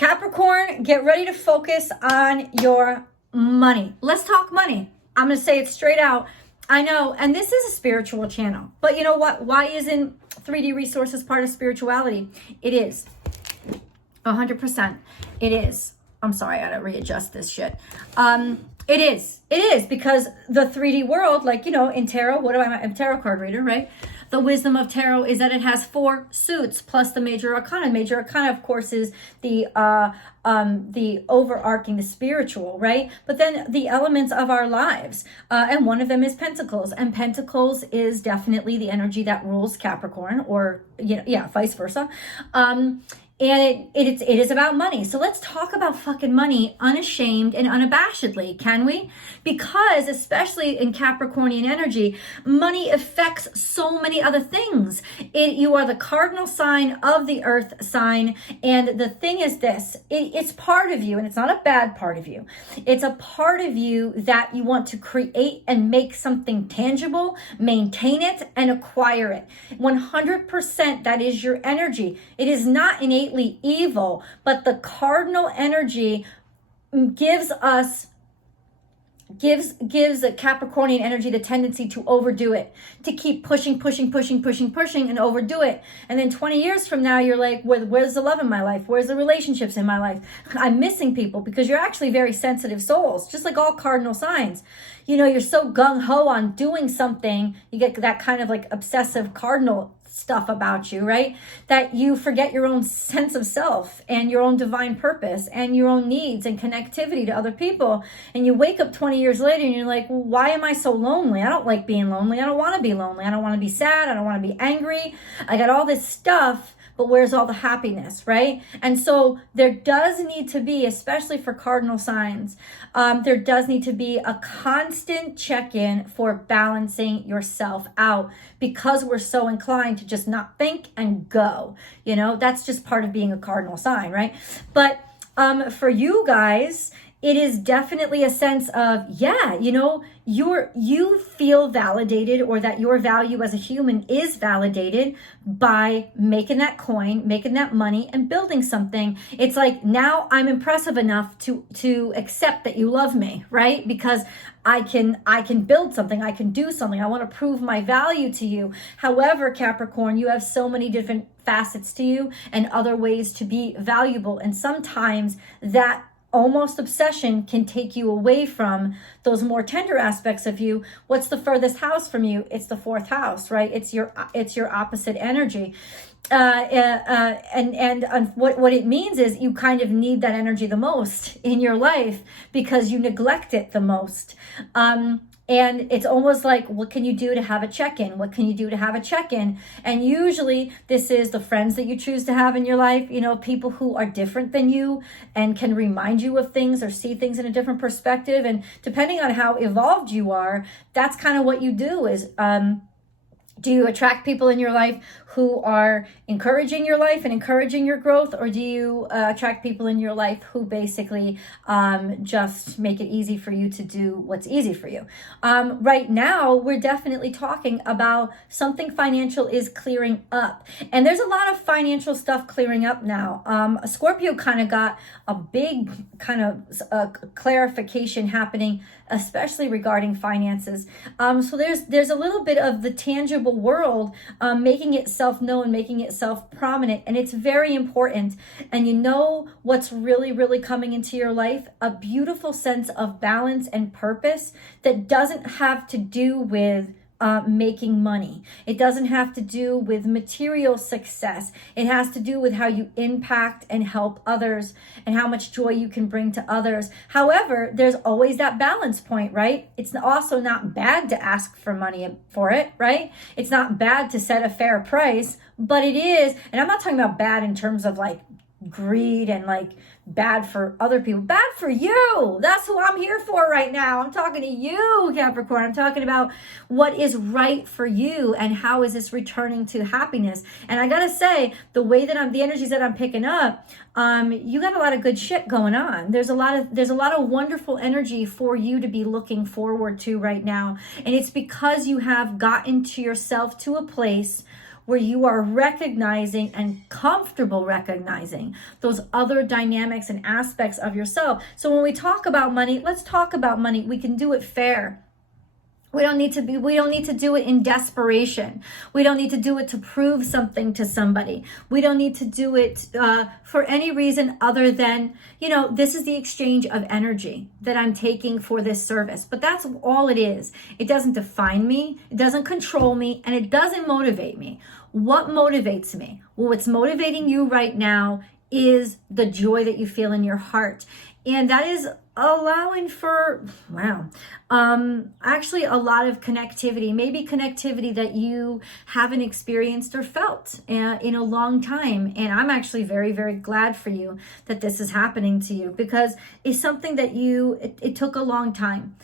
Capricorn, get ready to focus on your money. Let's talk money. I'm going to say it straight out. I know, and this is a spiritual channel, but you know what? Why isn't 3D resources part of spirituality? It is. 100%. It is. I'm sorry, I gotta readjust this shit. It is because the 3D world, like, you know, in tarot, what am I? I'm a tarot card reader, right? The wisdom of tarot is that it has 4 suits plus the major arcana. Major arcana, of course, is the overarching, the spiritual, right? But then the elements of our lives, and one of them is Pentacles, and Pentacles is definitely the energy that rules Capricorn, or you know, yeah, vice versa. And it is about money. So let's talk about fucking money unashamed and unabashedly, can we? Because especially in Capricornian energy, money affects so many other things. You are the cardinal sign of the earth sign. And the thing is this, it's part of you, and it's not a bad part of you. It's a part of you that you want to create and make something tangible, maintain it, and acquire it. 100% that is your energy. It is not innately evil, but the cardinal energy gives a Capricornian energy the tendency to overdo it, to keep pushing and overdo it. And then 20 years from now, you're like, where's the love in my life? Where's the relationships in my life? I'm missing people, because you're actually very sensitive souls, just like all cardinal signs. You know, you're so gung-ho on doing something, you get that kind of like obsessive cardinal stuff about you, right? That you forget your own sense of self and your own divine purpose and your own needs and connectivity to other people. And you wake up 20 years later and you're like, well, why am I so lonely? I don't like being lonely. I don't want to be lonely. I don't want to be sad. I don't want to be angry. I got all this stuff, but where's all the happiness, right? And so there does need to be, especially for cardinal signs, there does need to be a constant check-in for balancing yourself out, because we're so inclined to just not think and go. You know, that's just part of being a cardinal sign, right? But for you guys, it is definitely a sense of, yeah, you know, you feel validated, or that your value as a human is validated by making that coin, making that money, and building something. It's like, now I'm impressive enough to accept that you love me, right? Because I can build something, I can do something, I want to prove my value to you. However, Capricorn, you have so many different facets to you and other ways to be valuable. And sometimes that almost obsession can take you away from those more tender aspects of you. What's the furthest house from you? It's the 4th house, right? It's your opposite energy. And what it means is you kind of need that energy the most in your life, because you neglect it the most. And it's almost like, what can you do to have a check-in? What can you do to have a check-in? And usually this is the friends that you choose to have in your life, you know, people who are different than you and can remind you of things or see things in a different perspective. And depending on how evolved you are, that's kind of what you do is, do you attract people in your life who are encouraging your life and encouraging your growth? Or do you attract people in your life who basically just make it easy for you to do what's easy for you? Right now, we're definitely talking about something financial is clearing up. And there's a lot of financial stuff clearing up now. Scorpio kind of got a big kind of clarification happening, especially regarding finances. So there's a little bit of the tangible world making itself known, making itself prominent, and it's very important. And you know what's really, really coming into your life? A beautiful sense of balance and purpose that doesn't have to do with making money. It doesn't have to do with material success. It has to do with how you impact and help others and how much joy you can bring to others. However, there's always that balance point, right? It's also not bad to ask for money for it, right? It's not bad to set a fair price, but it is, and I'm not talking about bad in terms of like greed and like bad for other people, bad for you. That's who I'm here for right now. I'm talking to you, Capricorn. I'm talking about what is right for you and how is this returning to happiness. And I gotta say, the way that the energies that I'm picking up, you got a lot of good shit going on. There's a lot of wonderful energy for you to be looking forward to right now. And it's because you have gotten to yourself to a place where you are recognizing and comfortable recognizing those other dynamics and aspects of yourself. So when we talk about money, let's talk about money. We can do it fair. We don't need to do it in desperation. We don't need to do it to prove something to somebody. We don't need to do it for any reason other than, this is the exchange of energy that I'm taking for this service. But that's all it is. It doesn't define me. It doesn't control me, and it doesn't motivate me. What motivates me? Well, what's motivating you right now is the joy that you feel in your heart. And that is allowing for, actually a lot of connectivity, maybe connectivity that you haven't experienced or felt in a long time. And I'm actually very, very glad for you that this is happening to you, because it's something that it took a long time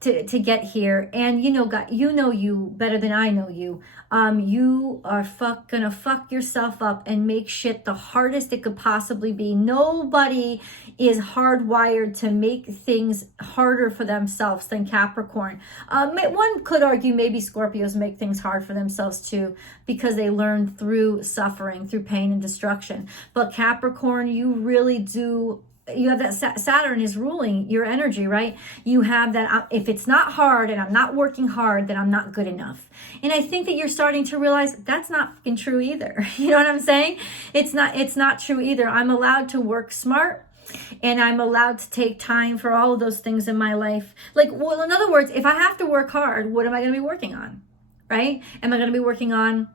to get here. And God, you better than I know you. You are gonna fuck yourself up and make shit the hardest it could possibly be. Nobody is hardwired to make things harder for themselves than Capricorn. One could argue maybe Scorpios make things hard for themselves too, because they learn through suffering, through pain and destruction. But Capricorn, you really do. You have that Saturn is ruling your energy, right? You have that, if it's not hard and I'm not working hard, then I'm not good enough. And I think that you're starting to realize that's not fucking true either. You know what I'm saying? It's not true either. I'm allowed to work smart, and I'm allowed to take time for all of those things in my life. In other words, if I have to work hard, what am I going to be working on, right? Am I going to be working on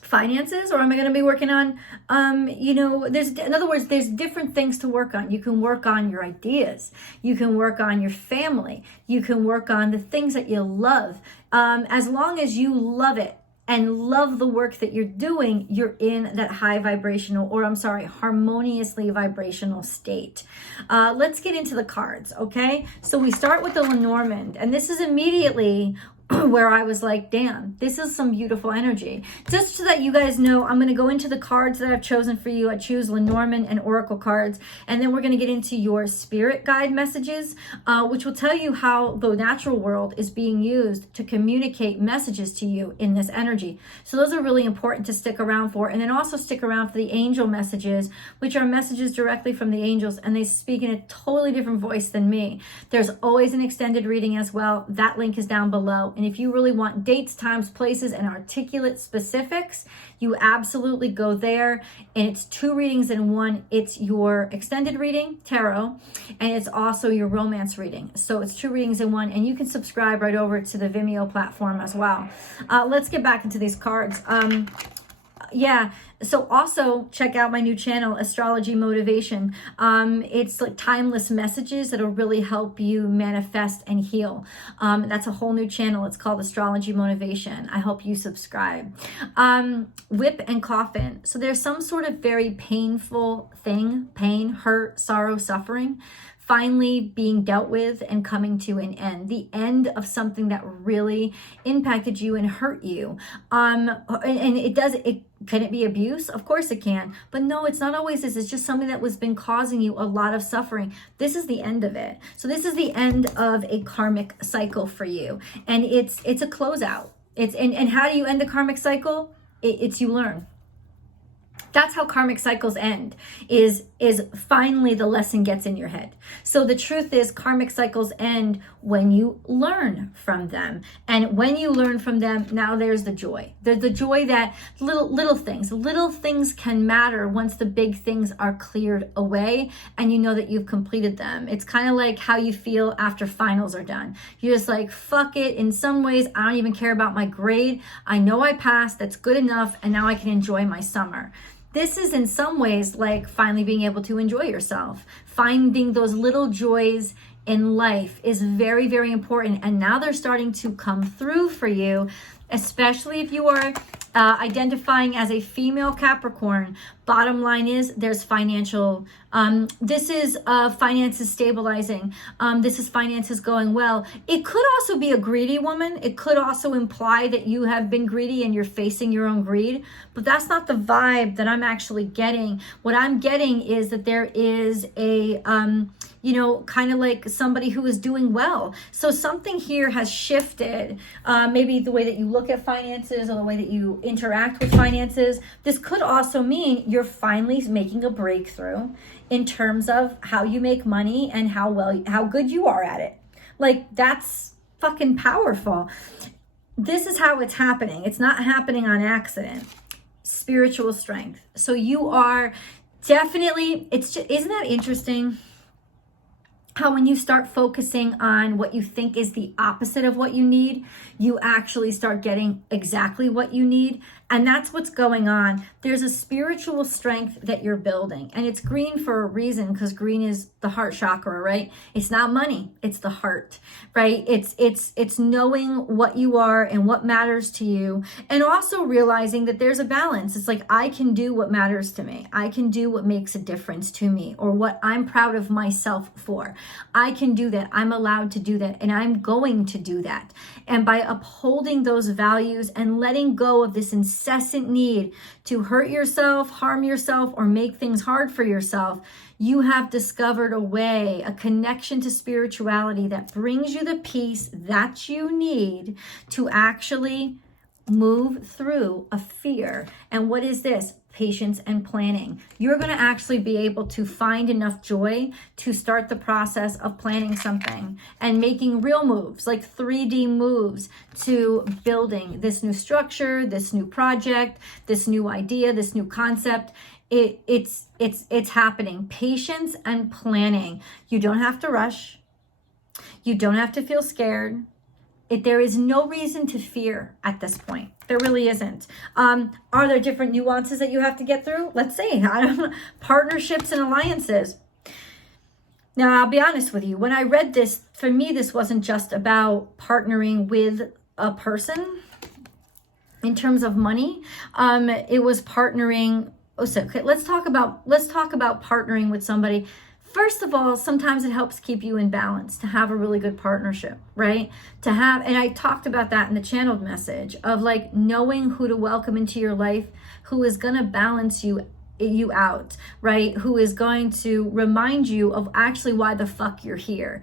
finances, or am I going to be working on, in other words, there's different things to work on. You can work on your ideas. You can work on your family. You can work on the things that you love. As long as you love it and love the work that you're doing, you're in that harmoniously vibrational state. Let's get into the cards, okay? So we start with the Lenormand, and this is immediately where I was like, damn, this is some beautiful energy. Just so that you guys know, I'm going to go into the cards that I've chosen for you. I choose Lenormand and Oracle cards, and then we're going to get into your spirit guide messages, which will tell you how the natural world is being used to communicate messages to you in this energy. So those are really important to stick around for. And then also stick around for the angel messages, which are messages directly from the angels, and they speak in a totally different voice than me. There's always an extended reading as well. That link is down below. And if you really want dates, times, places, and articulate specifics, you absolutely go there. And it's 2 readings in one. It's your extended reading, tarot, and it's also your romance reading. So it's 2 readings in one, and you can subscribe right over to the Vimeo platform as well. Let's get back into these cards. So also check out my new channel, Astrology Motivation. It's like timeless messages that'll really help you manifest and heal. That's a whole new channel. It's called Astrology Motivation. I hope you subscribe. Whip and coffin. So there's some sort of very painful thing, pain, hurt, sorrow, suffering, finally being dealt with and coming to an end. The end of something that really impacted you and hurt you. Can it be abuse? Of course it can. But no, it's not always this. It's just something that was been causing you a lot of suffering. This is the end of it. So this is the end of a karmic cycle for you. And it's a closeout. And how do you end a karmic cycle? It's you learn. That's how karmic cycles end, is finally the lesson gets in your head. So the truth is, karmic cycles end when you learn from them. And when you learn from them, now there's the joy. There's the joy that little things can matter once the big things are cleared away and you know that you've completed them. It's kind of like how you feel after finals are done. You're just like, fuck it. In some ways, I don't even care about my grade. I know I passed. That's good enough. And now I can enjoy my summer. This is in some ways like finally being able to enjoy yourself. Finding those little joys in life is very, very important. And now they're starting to come through for you, especially if you are identifying as a female Capricorn. Bottom line is there's financial, this is finances stabilizing. This is finances going well. It could also be a greedy woman. It could also imply that you have been greedy and you're facing your own greed, but that's not the vibe that I'm actually getting. What I'm getting is that there is a, you know, kind of like somebody who is doing well. So something here has shifted, maybe the way that you look at finances or the way that you interact with finances. This could also mean you're finally making a breakthrough in terms of how you make money and how good you are at it. Like, that's fucking powerful. This is how it's happening. It's not happening on accident. Spiritual strength. So you are definitely, it's just, isn't that interesting? How when you start focusing on what you think is the opposite of what you need, you actually start getting exactly what you need. And that's what's going on. There's a spiritual strength that you're building. And it's green for a reason, because green is the heart chakra, right? It's not money, it's the heart, right? It's knowing what you are and what matters to you. And also realizing that there's a balance. It's like, I can do what matters to me. I can do what makes a difference to me, or what I'm proud of myself for. I can do that. I'm allowed to do that. And I'm going to do that. And by upholding those values and letting go of this incessant need to hurt yourself, harm yourself, or make things hard for yourself, you have discovered a way, a connection to spirituality that brings you the peace that you need to actually move through a fear. And what is this? Patience and planning. You're going to actually be able to find enough joy to start the process of planning something and making real moves, like 3D moves, to building this new structure, this new project, this new idea, this new concept. It's happening. Patience and planning. You don't have to rush. You don't have to feel scared. There is no reason to fear at this point. There really isn't. Are there different nuances that you have to get through? Let's say, I don't know, partnerships and alliances. Now, I'll be honest with you. When I read this, for me, this wasn't just about partnering with a person in terms of money. It was partnering. Okay, let's talk about partnering with somebody. First of all, sometimes it helps keep you in balance to have a really good partnership, right? And I talked about that in the channeled message of like knowing who to welcome into your life, who is going to balance you out, right? Who is going to remind you of actually why the fuck you're here.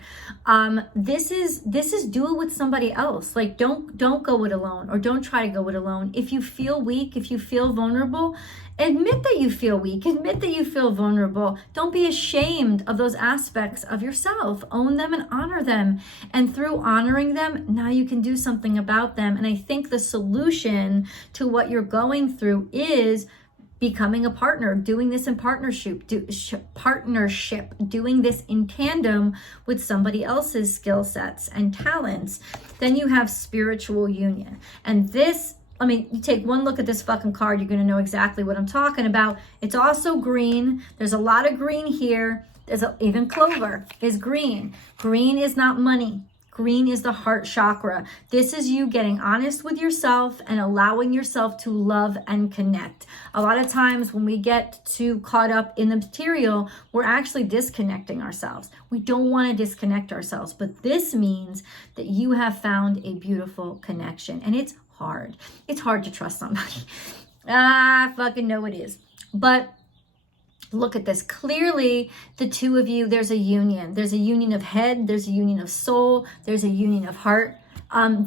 This is do it with somebody else. Like, don't go it alone, or don't try to go it alone. If you feel weak, if you feel vulnerable, admit that you feel weak, admit that you feel vulnerable. Don't be ashamed of those aspects of yourself. Own them and honor them. And through honoring them, now you can do something about them. And I think the solution to what you're going through is becoming a partner, doing this in partnership, doing this in tandem with somebody else's skill sets and talents. Then you have spiritual union. And this, I mean, you take one look at this fucking card, you're going to know exactly what I'm talking about. It's also green. There's a lot of green here. Even clover is green. Green is not money. Green is the heart chakra. This is you getting honest with yourself and allowing yourself to love and connect. A lot of times when we get too caught up in the material, we're actually disconnecting ourselves. We don't want to disconnect ourselves, but this means that you have found a beautiful connection. And it's hard. It's hard to trust somebody. I fucking know it is. But look at this. Clearly, the two of you, there's a union. There's a union of head. There's a union of soul. There's a union of heart.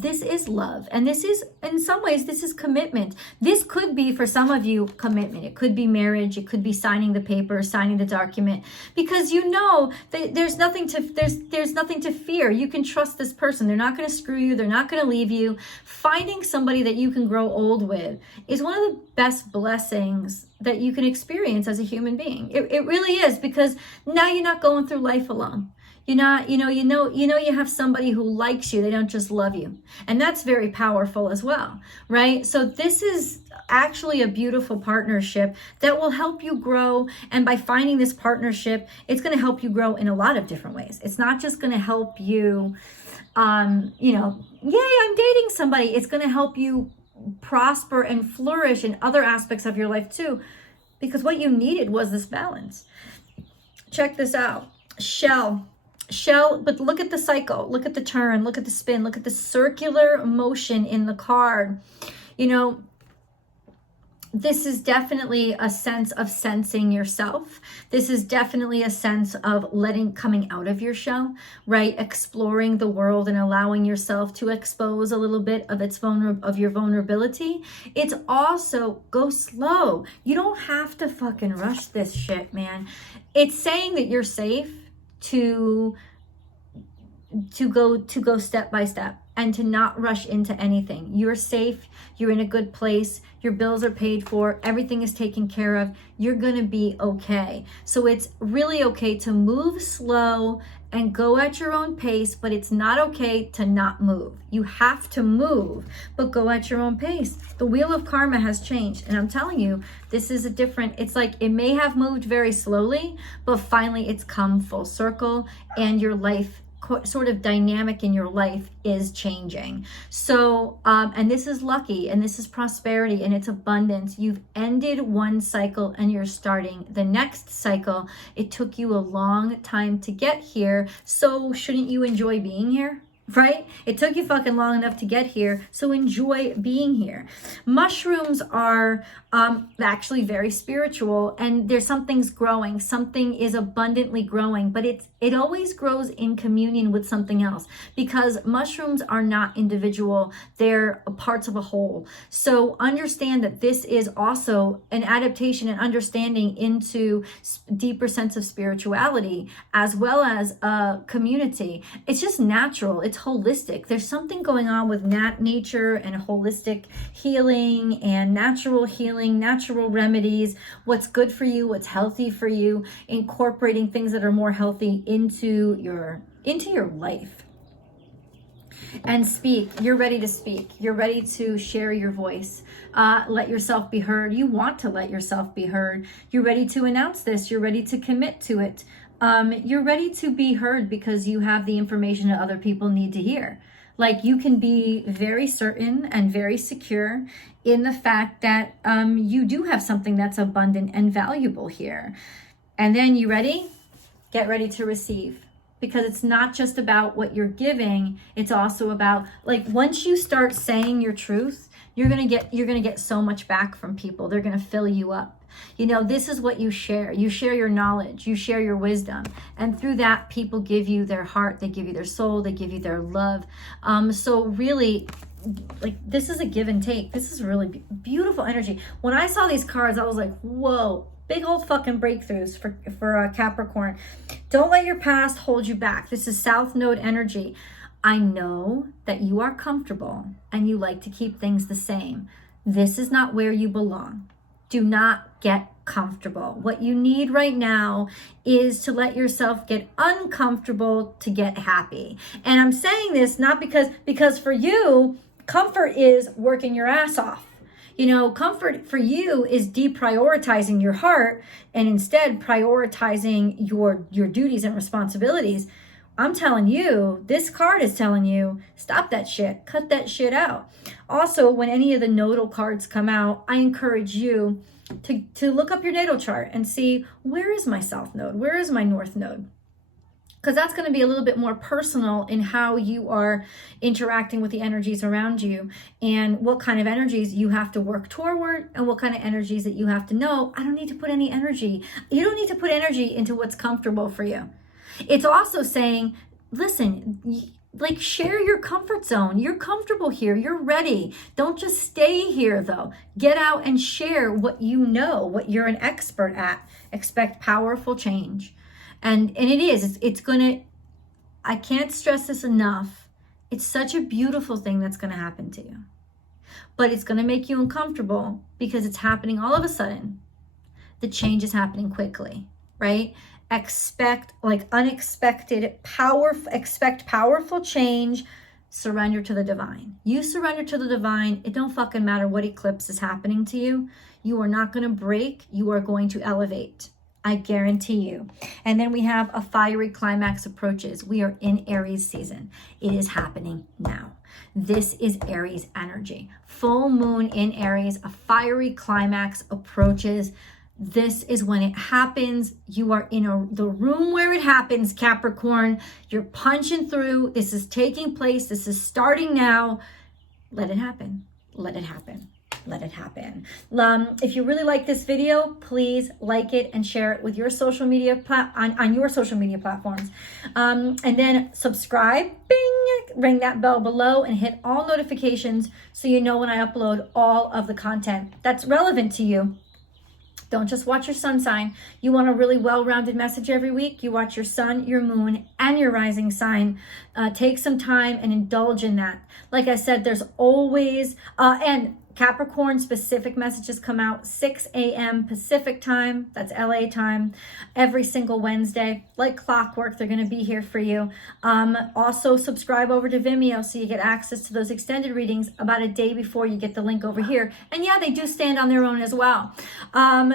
This is love. And this is, in some ways, this is commitment. This could be, for some of you, commitment. It could be marriage. It could be signing the paper, signing the document. Because you know that there's nothing to fear. You can trust this person. They're not going to screw you. They're not going to leave you. Finding somebody that you can grow old with is one of the best blessings that you can experience as a human being. It really is, because now you're not going through life alone. You're not, you have somebody who likes you. They don't just love you. And that's very powerful as well, right? So this is actually a beautiful partnership that will help you grow. And by finding this partnership, it's going to help you grow in a lot of different ways. It's not just going to help you, yay, I'm dating somebody. It's going to help you prosper and flourish in other aspects of your life too. because what you needed was this balance. Check this out. Shell, but look at the cycle, look at the turn, look at the spin, look at the circular motion in the card. You know, this is definitely a sense of sensing yourself. This is definitely a sense of coming out of your shell, right? Exploring the world and allowing yourself to expose a little bit of your vulnerability. It's also go slow. You don't have to fucking rush this shit, man. It's saying that you're safe to go step by step and to not rush into anything. You're safe, you're in a good place, your bills are paid for, everything is taken care of, you're gonna be okay. So it's really okay to move slow and go at your own pace, but it's not okay to not move. You have to move, but go at your own pace. The wheel of karma has changed, and I'm telling you, this is it's like it may have moved very slowly, but finally it's come full circle, and your life sort of dynamic in your life is changing. So, and this is lucky, and this is prosperity, and it's abundance. You've ended one cycle and you're starting the next cycle. It took you a long time to get here. So shouldn't you enjoy being here? Right? It took you fucking long enough to get here, so enjoy being here. Mushrooms are actually very spiritual, and there's something's growing. Something is abundantly growing, but it always grows in communion with something else, because mushrooms are not individual. They're parts of a whole. So understand that this is also an adaptation and understanding into deeper sense of spirituality, as well as a community. It's just natural. It's holistic. There's something going on with nature and holistic healing and natural healing, natural remedies, what's good for you, what's healthy for you, incorporating things that are more healthy into your life. And speak. You're ready to speak. You're ready to share your voice. Let yourself be heard. You want to let yourself be heard. You're ready to announce this. You're ready to commit to it. You're ready to be heard because you have the information that other people need to hear. Like, you can be very certain and very secure in the fact that you do have something that's abundant and valuable here. And then you ready? Get ready to receive. Because it's not just about what you're giving, it's also about, like, once you start saying your truth, you're gonna get so much back from people. They're gonna fill you up. You know, this is what you share. You share your knowledge, you share your wisdom. And through that, people give you their heart, they give you their soul, they give you their love. So really, like, this is a give and take. This is really beautiful energy. When I saw these cards, I was like, whoa, big old fucking breakthroughs for Capricorn. Don't let your past hold you back. This is South Node energy. I know that you are comfortable and you like to keep things the same. This is not where you belong. Do not get comfortable. What you need right now is to let yourself get uncomfortable to get happy. And I'm saying this not because for you, comfort is working your ass off. You know, comfort for you is deprioritizing your heart and instead prioritizing your duties and responsibilities. I'm telling you, this card is telling you, stop that shit, cut that shit out. Also, when any of the nodal cards come out, I encourage you to look up your natal chart and see, where is my South Node? Where is my North Node? Because that's going to be a little bit more personal in how you are interacting with the energies around you, and what kind of energies you have to work toward, and what kind of energies that you have to know, I don't need to put any energy. You don't need to put energy into what's comfortable for you. It's also saying, listen, like, share your comfort zone. You're comfortable here. You're ready. Don't just stay here, though. Get out and share what you know, what you're an expert at. Expect powerful change. And it is. It's going to, I can't stress this enough. It's such a beautiful thing that's going to happen to you. But it's going to make you uncomfortable because it's happening all of a sudden. The change is happening quickly, right? Expect unexpected expect powerful change. Surrender to the divine. You surrender to the divine. It don't fucking matter what eclipse is happening to you. You are not going to break. You are going to elevate. I guarantee you. And then we have a fiery climax approaches. We are in Aries season. It is happening now. This is Aries energy. Full moon in Aries, a fiery climax approaches. this is when it happens. You are in the room where it happens, Capricorn. You're punching through. This is taking place. This is starting now. Let it happen. Let it happen. Let it happen. If you really like this video, please like it and share it with your social media on your social media platforms. And then subscribe, bing, ring that bell below and hit all notifications so you know when I upload all of the content that's relevant to you. Don't just watch your sun sign. You want a really well-rounded message every week. You watch your sun, your moon, and your rising sign. Take some time and indulge in that. Like I said, there's always, and Capricorn specific messages come out 6 a.m. Pacific time. That's LA time. Every single Wednesday. Like clockwork, they're going to be here for you. Also subscribe over to Vimeo so you get access to those extended readings about a day before you get the link over here. And yeah, they do stand on their own as well. I'm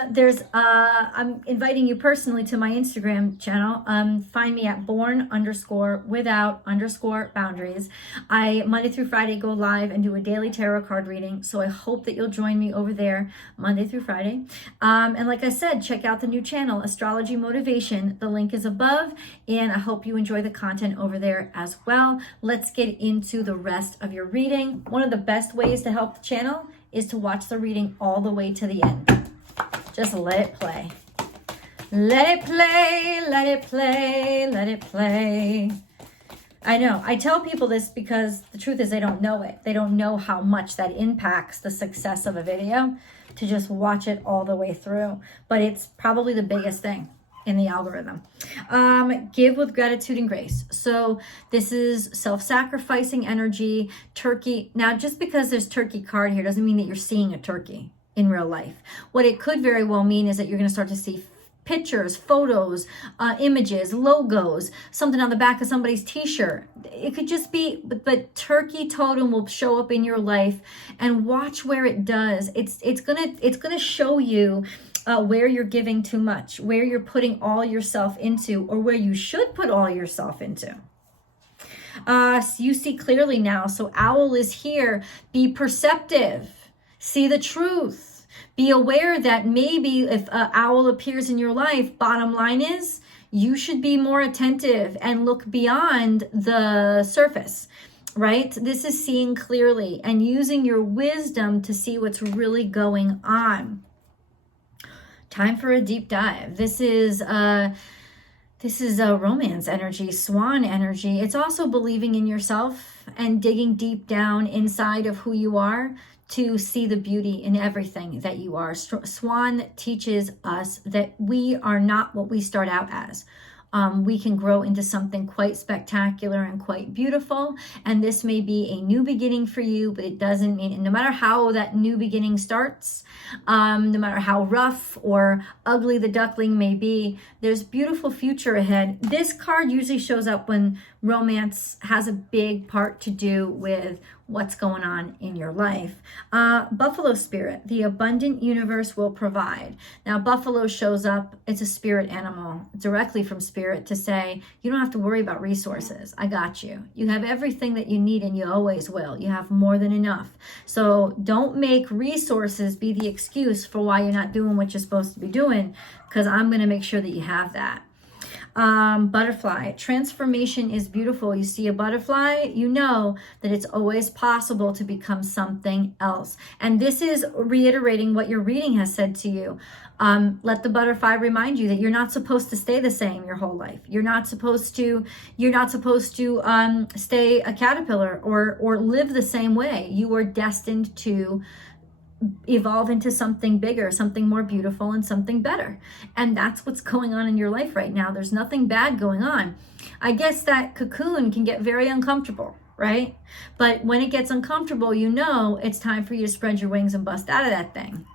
inviting you personally to my Instagram channel. Find me at born_without_boundaries. I Monday through Friday go live and do a daily tarot card reading. So I hope that you'll join me over there Monday through Friday. And like I said, check out the new channel, Astrology Motivation. The link is above, and I hope you enjoy the content over there as well. Let's get into the rest of your reading. One of the best ways to help the channel is to watch the reading all the way to the end. Just let it play. Let it play, let it play, let it play. I know. I tell people this because the truth is they don't know it. They don't know how much that impacts the success of a video to just watch it all the way through. But it's probably the biggest thing in the algorithm. Give with gratitude and grace. So this is self-sacrificing energy, turkey. Now, just because there's turkey card here doesn't mean that you're seeing a turkey in real life. What it could very well mean is that you're going to start to see pictures, photos, images, logos, something on the back of somebody's t-shirt. It could just be, but turkey totem will show up in your life, and watch where it does. It's gonna show you where you're giving too much, where you're putting all yourself into, or where you should put all yourself into. So you see clearly now. So owl is here. Be perceptive. See the truth. Be aware that maybe if an owl appears in your life, bottom line is you should be more attentive and look beyond the surface, right? This is seeing clearly and using your wisdom to see what's really going on. Time for a deep dive. This is a romance energy, swan energy. It's also believing in yourself and digging deep down inside of who you are to see the beauty in everything that you are. Swan teaches us that we are not what we start out as. We can grow into something quite spectacular and quite beautiful. And this may be a new beginning for you, but it doesn't mean, no matter how that new beginning starts, no matter how rough or ugly the duckling may be, there's beautiful future ahead. This card usually shows up when romance has a big part to do with what's going on in your life. Buffalo spirit, the abundant universe will provide. Now, buffalo shows up, it's a spirit animal directly from spirit to say, you don't have to worry about resources. I got you. You have everything that you need and you always will. You have more than enough. So don't make resources be the excuse for why you're not doing what you're supposed to be doing, because I'm going to make sure that you have that. Butterfly, transformation is beautiful. You see a butterfly, you know that it's always possible to become something else. And this is reiterating what your reading has said to you. Let the butterfly remind you that you're not supposed to stay the same your whole life. You're not supposed to stay a caterpillar or live the same way. You are destined to evolve into something bigger, something more beautiful, and something better. And that's what's going on in your life right now. There's nothing bad going on. I guess that cocoon can get very uncomfortable, right? But when it gets uncomfortable, you know it's time for you to spread your wings and bust out of that thing.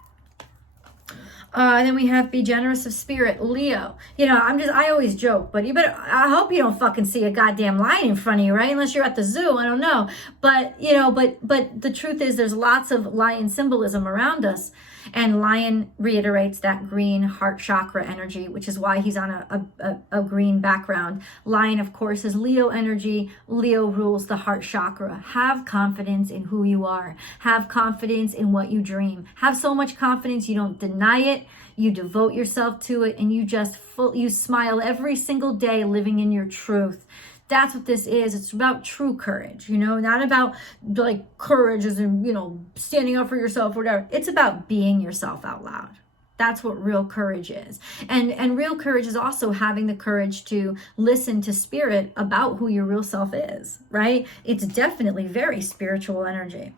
Then we have be generous of spirit, Leo. You know, I always joke, but I hope you don't fucking see a goddamn lion in front of you, right? Unless you're at the zoo, I don't know. But, you know, but the truth is there's lots of lion symbolism around us. And lion reiterates that green heart chakra energy, which is why he's on a green background. Lion, of course, is Leo energy. Leo rules the heart chakra. Have confidence in who you are. Have confidence in what you dream. Have so much confidence you don't deny it. you devote yourself to it, and you smile every single day living in your truth. That's what this is. It's about true courage, not about like courage as in, standing up for yourself or whatever. It's about being yourself out loud. That's what real courage is. And real courage is also having the courage to listen to spirit about who your real self is, right? It's definitely very spiritual energy.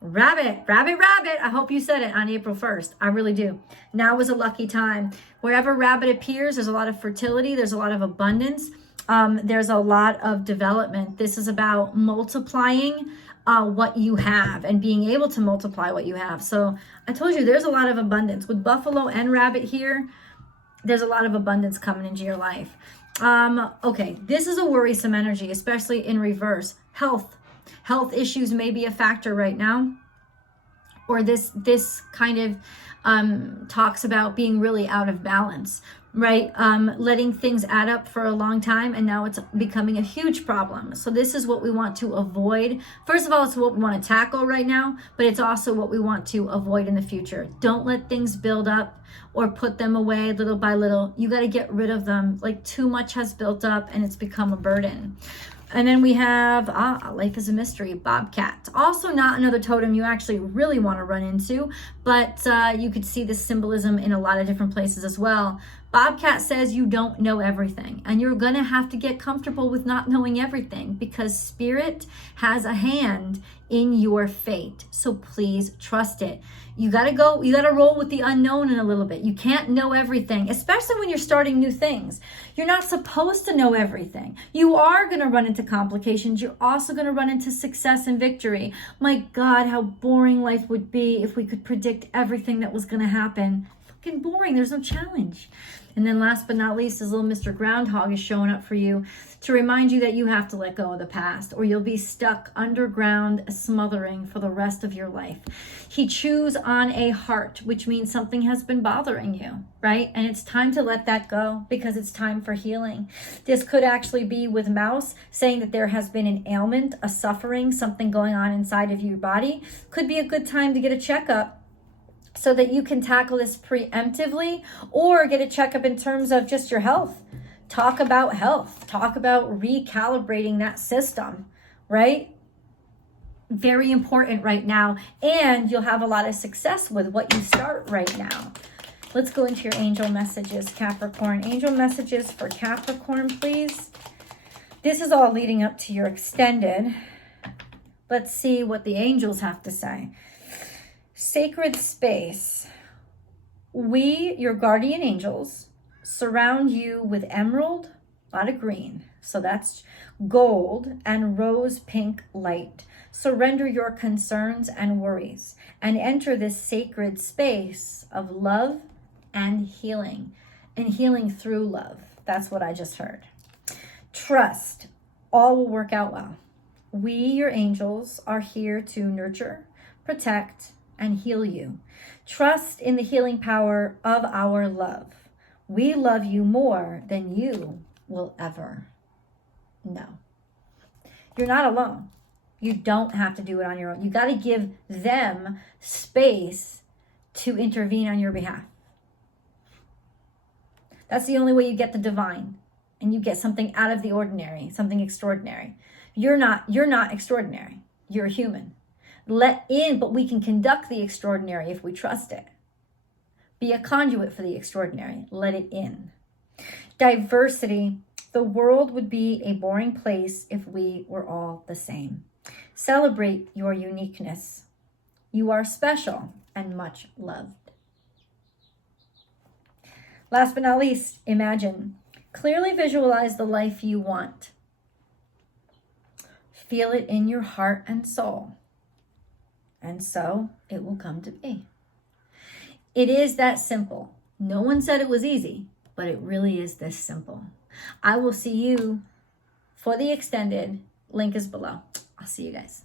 Rabbit. I hope you said it on April 1st. I really do. Now is a lucky time. Wherever rabbit appears, there's a lot of fertility. There's a lot of abundance. There's a lot of development. This is about multiplying what you have and being able to multiply what you have. So I told you there's a lot of abundance. With buffalo and rabbit here, there's a lot of abundance coming into your life. Okay, this is a worrisome energy, especially in reverse. Health issues may be a factor right now. Or this kind of talks about being really out of balance, right? Letting things add up for a long time, and now it's becoming a huge problem. So this is what we want to avoid. First of all, it's what we want to tackle right now, but it's also what we want to avoid in the future. Don't let things build up or put them away little by little. You got to get rid of them. Like too much has built up and it's become a burden. And then we have, life is a mystery, bobcat. Also not another totem you actually really want to run into, but you could see this symbolism in a lot of different places as well. Bobcat says you don't know everything, and you're going to have to get comfortable with not knowing everything, because spirit has a hand in your fate. So please trust it. You got to roll with the unknown in a little bit. You can't know everything, especially when you're starting new things. You're not supposed to know everything. You are going to run into complications. You're also going to run into success and victory. My God, how boring life would be if we could predict everything that was going to happen. Fucking boring. There's no challenge. And then last but not least, this little Mr. Groundhog is showing up for you to remind you that you have to let go of the past, or you'll be stuck underground smothering for the rest of your life. He chews on a heart, which means something has been bothering you, right? And it's time to let that go, because it's time for healing. This could actually be with Mouse, saying that there has been an ailment, a suffering, something going on inside of your body. Could be a good time to get a checkup, so that you can tackle this preemptively, or get a checkup in terms of just your health. Talk about health. Talk about recalibrating that system, right? Very important right now. And you'll have a lot of success with what you start right now. Let's go into your angel messages, Capricorn. Angel messages for Capricorn, please. This is all leading up to your extended. Let's see what the angels have to say. Sacred space. We, your guardian angels, surround you with emerald, a lot of green, so that's gold, and rose pink light. Surrender your concerns and worries and enter this sacred space of love and healing through love. That's what I just heard. Trust. All will work out well. We, your angels, are here to nurture, protect, and heal you. Trust in the healing power of our love. We love you more than you will ever know. You're not alone. You don't have to do it on your own. You got to give them space to intervene on your behalf. That's the only way you get the divine, and you get something out of the ordinary, something extraordinary. You're not extraordinary. You're a human. Let in, but we can conduct the extraordinary if we trust it. Be a conduit for the extraordinary. Let it in. Diversity. The world would be a boring place if we were all the same. Celebrate your uniqueness. You are special and much loved. Last but not least, imagine. Clearly visualize the life you want. Feel it in your heart and soul. And so it will come to be. It is that simple. No one said it was easy, but it really is this simple. I will see you for the extended. Link is below. I'll see you guys.